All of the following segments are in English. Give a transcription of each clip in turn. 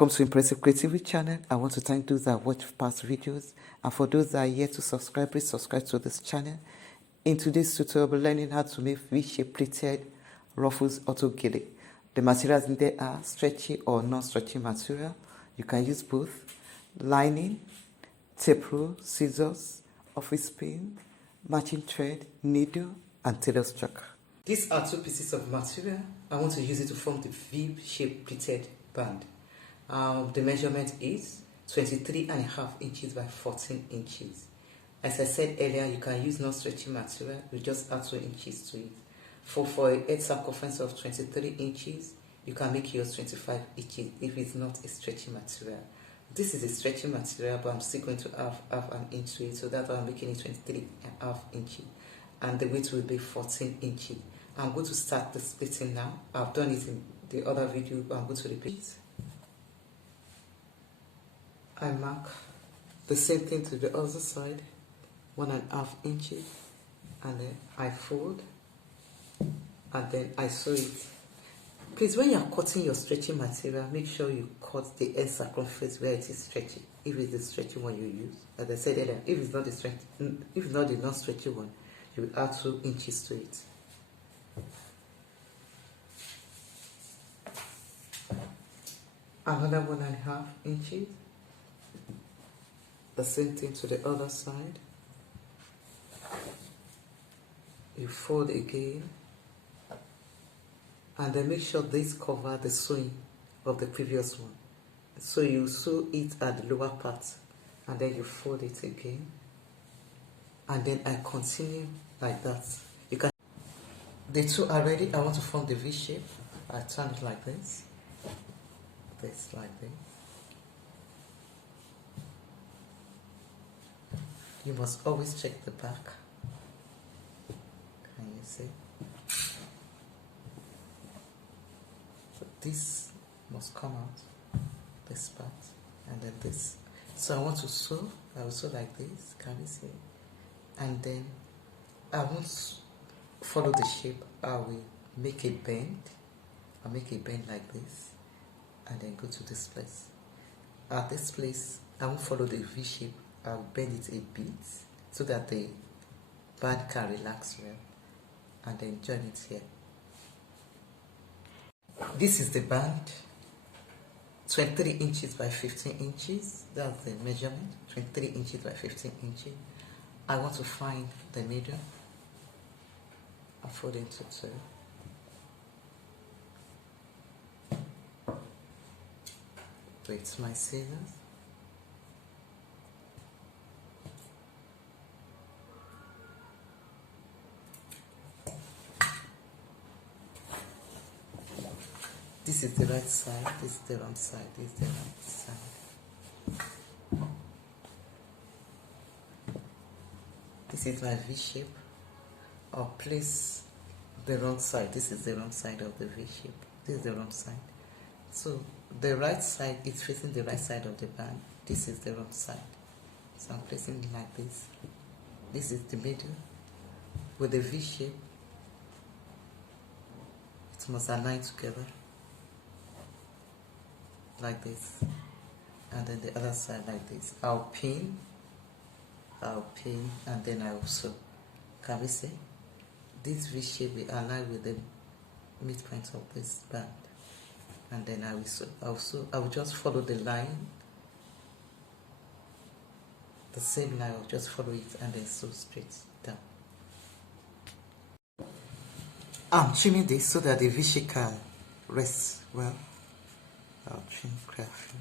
Welcome to Impressive Creativity channel. I want to thank those that watch past videos, and for those that are yet to subscribe, please subscribe to this channel. In today's tutorial, we'll be learning how to make V-shaped pleated ruffles autogele. The materials in there are stretchy or non-stretchy material. You can use both: lining, tape rule, scissors, office pin, matching thread, needle, and tailor's chalk. These are two pieces of material. I want to use it to form the V-shaped pleated band. The measurement is 23.5 inches by 14 inches. As I said earlier, you can use non-stretchy material. You just add 2 inches to it. For a head circumference of 23 inches, you can make yours 25 inches if it's not a stretchy material. This is a stretchy material, but I'm still going to have an inch to it, so that's why I'm making it 23.5 inches. And the width will be 14 inches. I'm going to start the splitting now. I've done it in the other video, but I'm going to repeat. I mark the same thing to the other side, 1.5 inches, and then I fold, and then I sew it. Please, when you are cutting your stretchy material, make sure you cut the end circumference where it is stretchy. If it's the stretchy one you use, as I said earlier, if it's not the non-stretchy one, you will add 2 inches to it. Another 1.5 inches. The same thing to the other side. You fold again, and then make sure this cover the sewing of the previous one. So you sew it at the lower part, and then you fold it again, and then I continue like that. You can. The two are ready. I want to form the V shape. I turn it like this like this. You must always check the back. Can you see? So this must come out, this part, and then this. So I want to sew. I will sew like this. Can you see? And then I won't follow the shape. I will make a bend. I'll make a bend like this, and then go to this place. At this place, I won't follow the V shape. I'll bend it a bit so that the band can relax well, and then join it here. This is the band, 23 inches by 15 inches. That's the measurement, 23 inches by 15 inches. I want to find the middle. I fold into 2 with my scissors. This is the right side, this is the wrong side, this is the right side. This is my V shape. I'll place the wrong side. This is the wrong side of the V shape. This is the wrong side. So the right side is facing the right side of the band. This is the wrong side. So I'm placing it like this. This is the middle. With the V shape, it must align together. Like this, and then the other side like this. I'll pin, and then I will sew. Can we see? This V shape will align with the midpoint of this band, and then I will sew. I will just follow the line, the same line. I'll just follow it and then sew straight down. I'm trimming this so that the V shape can rest well. I'll trim carefully.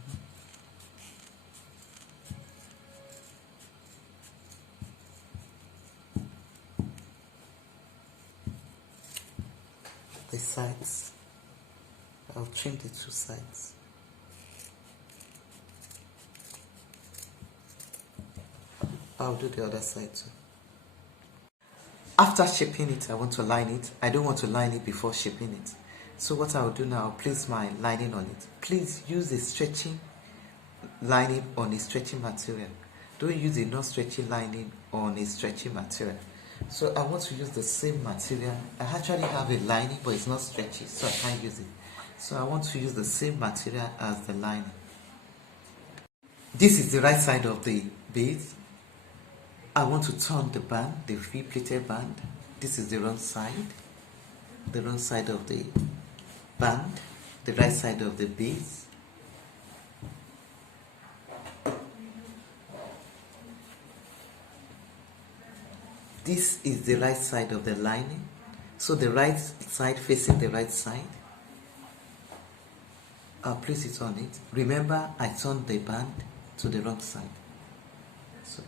The sides, I'll trim the 2 sides. I'll do the other side too. After shaping it, I want to line it. I don't want to line it before shaping it. So what I'll do now, I'll place my lining on it. Please use a stretching lining on a stretching material. Don't use a non-stretchy lining on a stretchy material. So I want to use the same material. I actually have a lining, but it's not stretchy, so I can't use it. So I want to use the same material as the lining. This is the right side of the base. I want to turn the band, the V-pleated band. This is the wrong side of the band, the right side of the base. This is the right side of the lining. So the right side facing the right side. I'll place it on it. Remember, I turned the band to the wrong side. So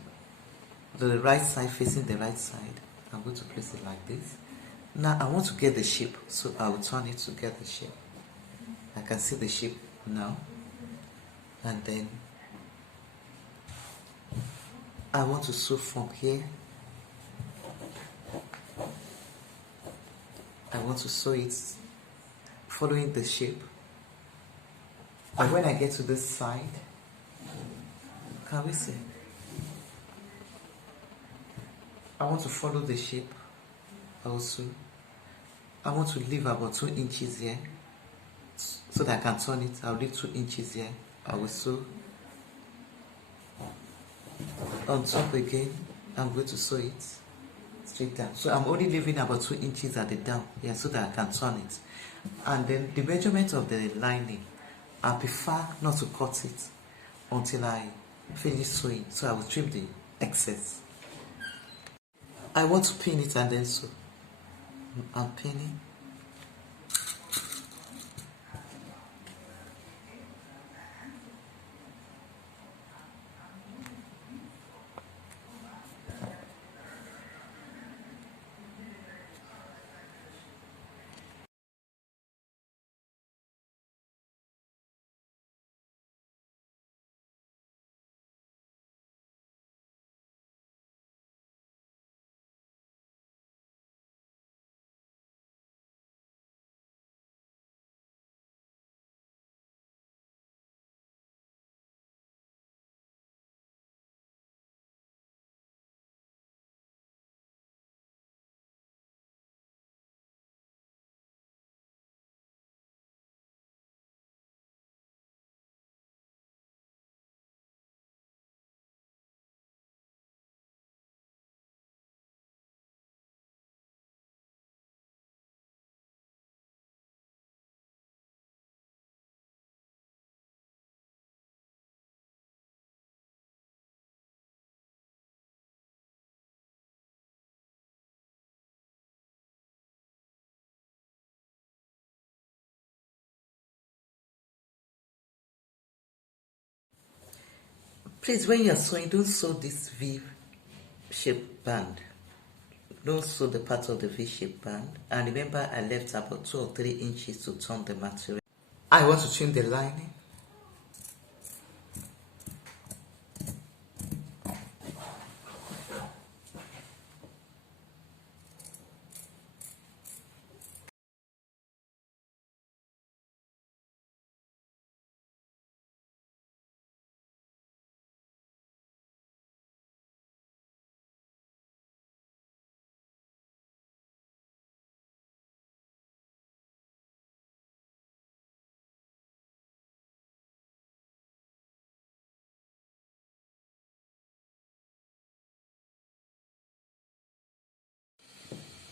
the right side facing the right side. I'm going to place it like this. Now I want to get the shape, so I will turn it to get the shape. I can see the shape now. And then I want to sew from here. I want to sew it following the shape. And when I get to this side, can we see? I want to follow the shape also. I want to leave about 2 inches here so that I can turn it. I'll leave 2 inches here. I will sew on top again. I'm going to sew it straight down. So I'm only leaving about 2 inches at the down here so that I can turn it. And then the measurement of the lining, I prefer not to cut it until I finish sewing. So I will trim the excess. I want to pin it and then sew. I'm pinning. Please, when you're sewing, don't sew this V-shaped band. Don't sew the part of the V-shaped band. And remember, I left about 2 or 3 inches to turn the material. I want to trim the lining.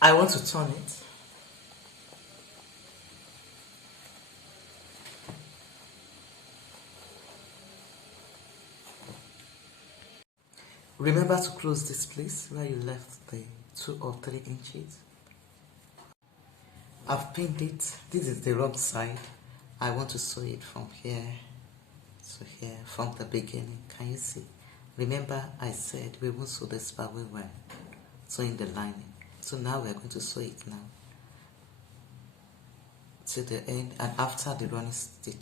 I want to turn it. Remember to close this place where you left the 2 or 3 inches. I've pinned it. This is the wrong side. I want to sew it from here to here, from the beginning. Can you see? Remember, I said we won't sew this part when we're sewing the lining. So now we're going to sew it now to the end and after the running stitch.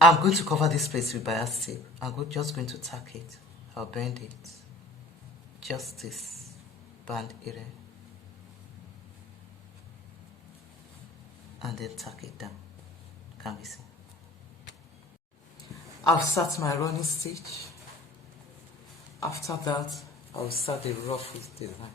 I'm going to cover this place with bias tape. I'm just going to tack it. I'll bend it. Just this band area. And then tack it down. Can we see? I'll start my running stitch. After that, I'll start the ruffles design.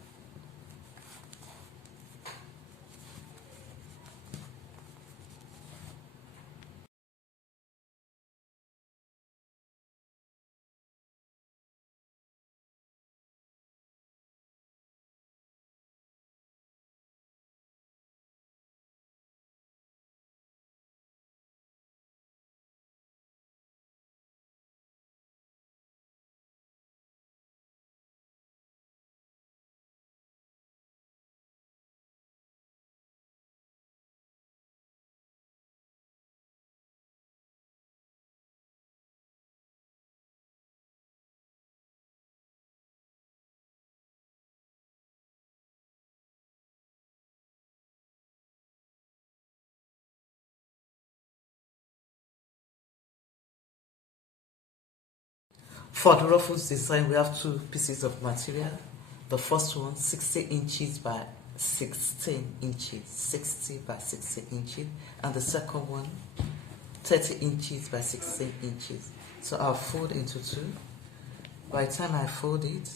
For the ruffles design, we have two pieces of material. The first one, 60 inches by 16 inches, 60 by 16 inches, and the second one, 30 inches by 16 inches. So I'll fold into two. By the time I fold it,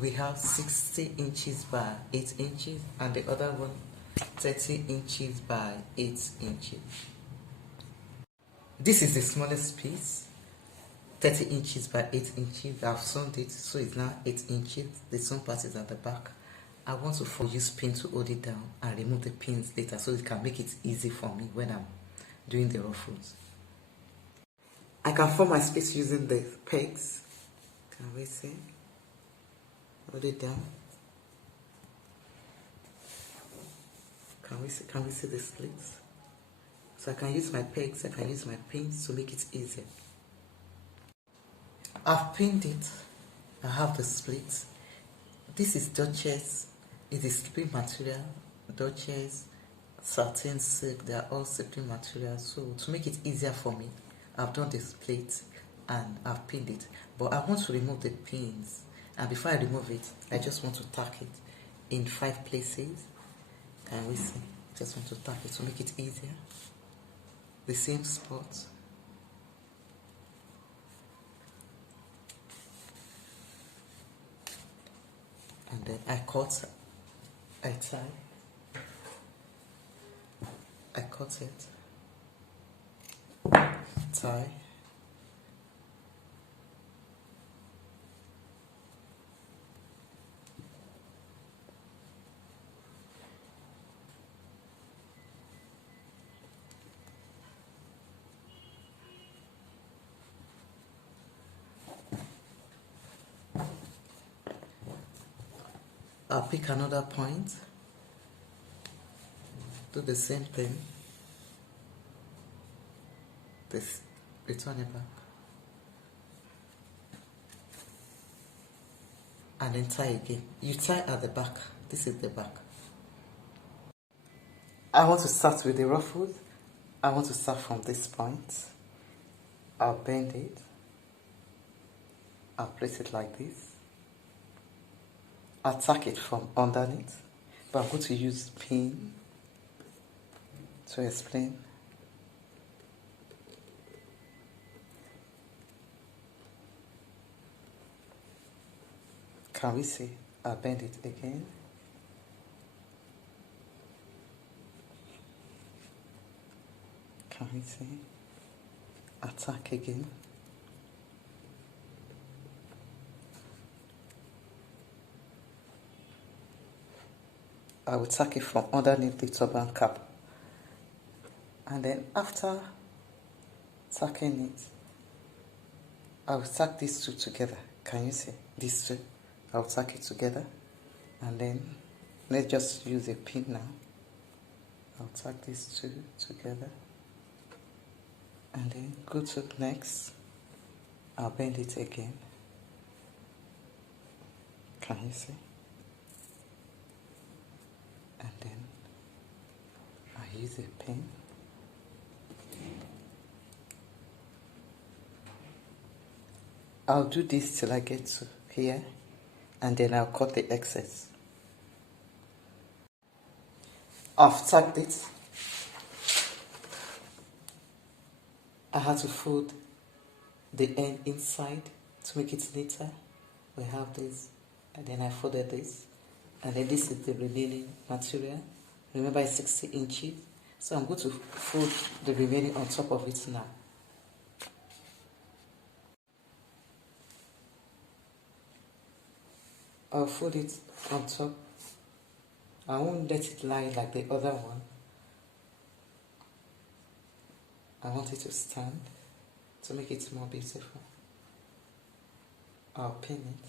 we have 60 inches by 8 inches, and the other one, 30 inches by 8 inches. This is the smallest piece, 30 inches by 8 inches. I've sewn it, so it's now 8 inches. The sewn part is at the back. I want to use pin to hold it down and remove the pins later, so it can make it easy for me when I'm doing the ruffles. I can form my space using the pegs. Can we see? Hold it down. Can we see the slits? So I can use my pegs, I can use my pins to make it easier. I've pinned it. I have the splits. This is Duchess. It is slipping material. Duchess, satin, silk, they are all slipping materials. So to make it easier for me, I've done the split and I've pinned it. But I want to remove the pins. And before I remove it, I just want to tack it in 5 places. Can we see? Just want to tack it to make it easier. The same spot. And then I cut, I tie, I cut it, tie, I'll pick another point, do the same thing, this, return it back, and then tie again. You tie at the back, this is the back. I want to start with the ruffles. I want to start from this point. I'll bend it, I'll place it like this. I'll tack it from underneath, but I'm going to use pin to explain. Can we see? I'll bend it again. Can we see? I'll tack again. I will tack it from underneath the turban cap. And then after tacking it, I will tack these two together. Can you see? These two. I'll tack it together. And then let's just use a pin now. I'll tack these two together. And then go to next. I'll bend it again. Can you see? And then I use a pin. I'll do this till I get to here, and then I'll cut the excess. I've tacked it. I had to fold the end inside to make it neater. We have this, and then I folded this, and then this is the remaining material. Remember, it's 60 inches, so I'm going to fold the remaining on top of it now. I'll fold it on top. I won't let it lie like the other one. I want it to stand to make it more beautiful. I'll pin it.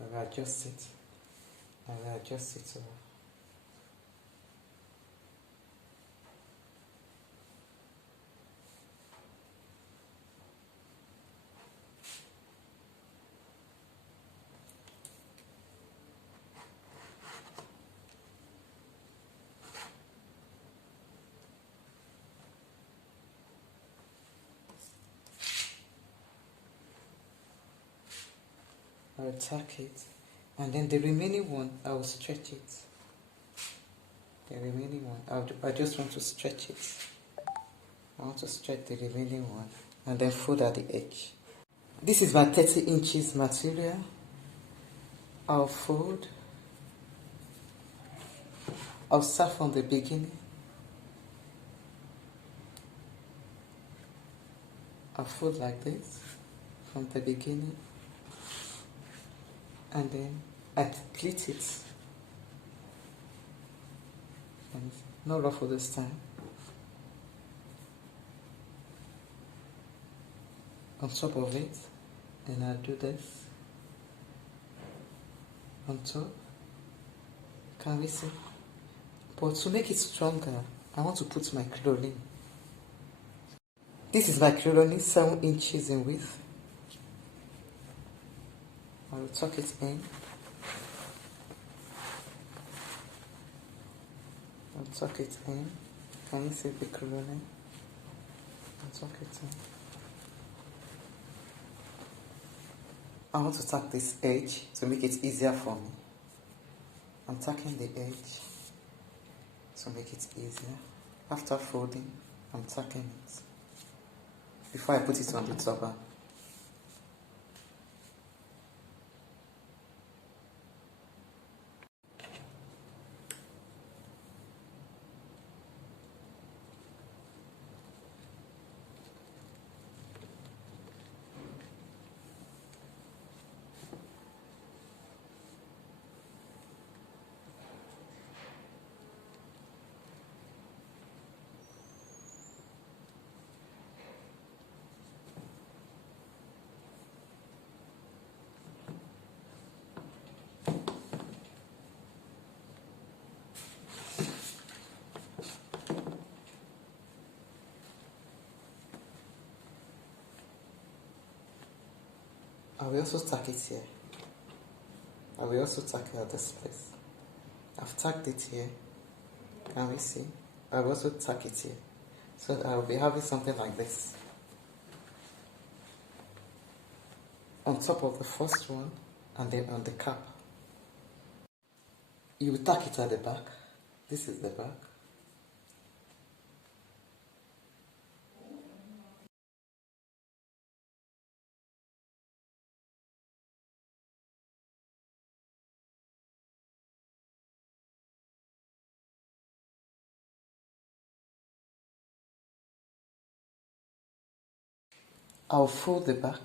I will adjust it. I will adjust it to I'll tack it, and then the remaining one I will stretch it. The remaining one I just want to stretch it. I want to stretch the remaining one and then fold at the edge. This is my 30 inches material. I'll fold. I'll start from the beginning. I'll fold like this from the beginning, and then I pleat it. And no ruffle this time. On top of it, and I'll do this on top. Can we see? But to make it stronger, I want to put my crinoline. This is my crinoline, 7 inches in width. I will tuck it in. I'll tuck it in. Can you see the crinoline? I'll tuck it in. I want to tuck this edge to make it easier for me. I'm tucking the edge to make it easier. After folding, I'm tucking it before I put it on the turban. I will also tack it here. I will also tack it at this place. I've tacked it here. Can we see? I will also tack it here. So that I will be having something like this. On top of the first one, and then on the cap. You will tack it at the back. This is the back. I'll fold the back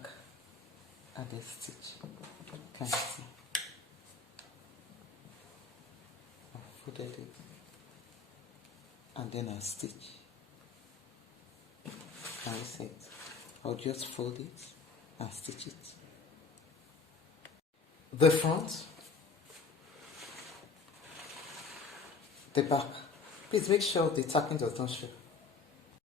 and then stitch. Can you see? I've folded it and then I'll stitch. Can you see it? I'll just fold it and stitch it. The front, the back. Please make sure the tacking does not show.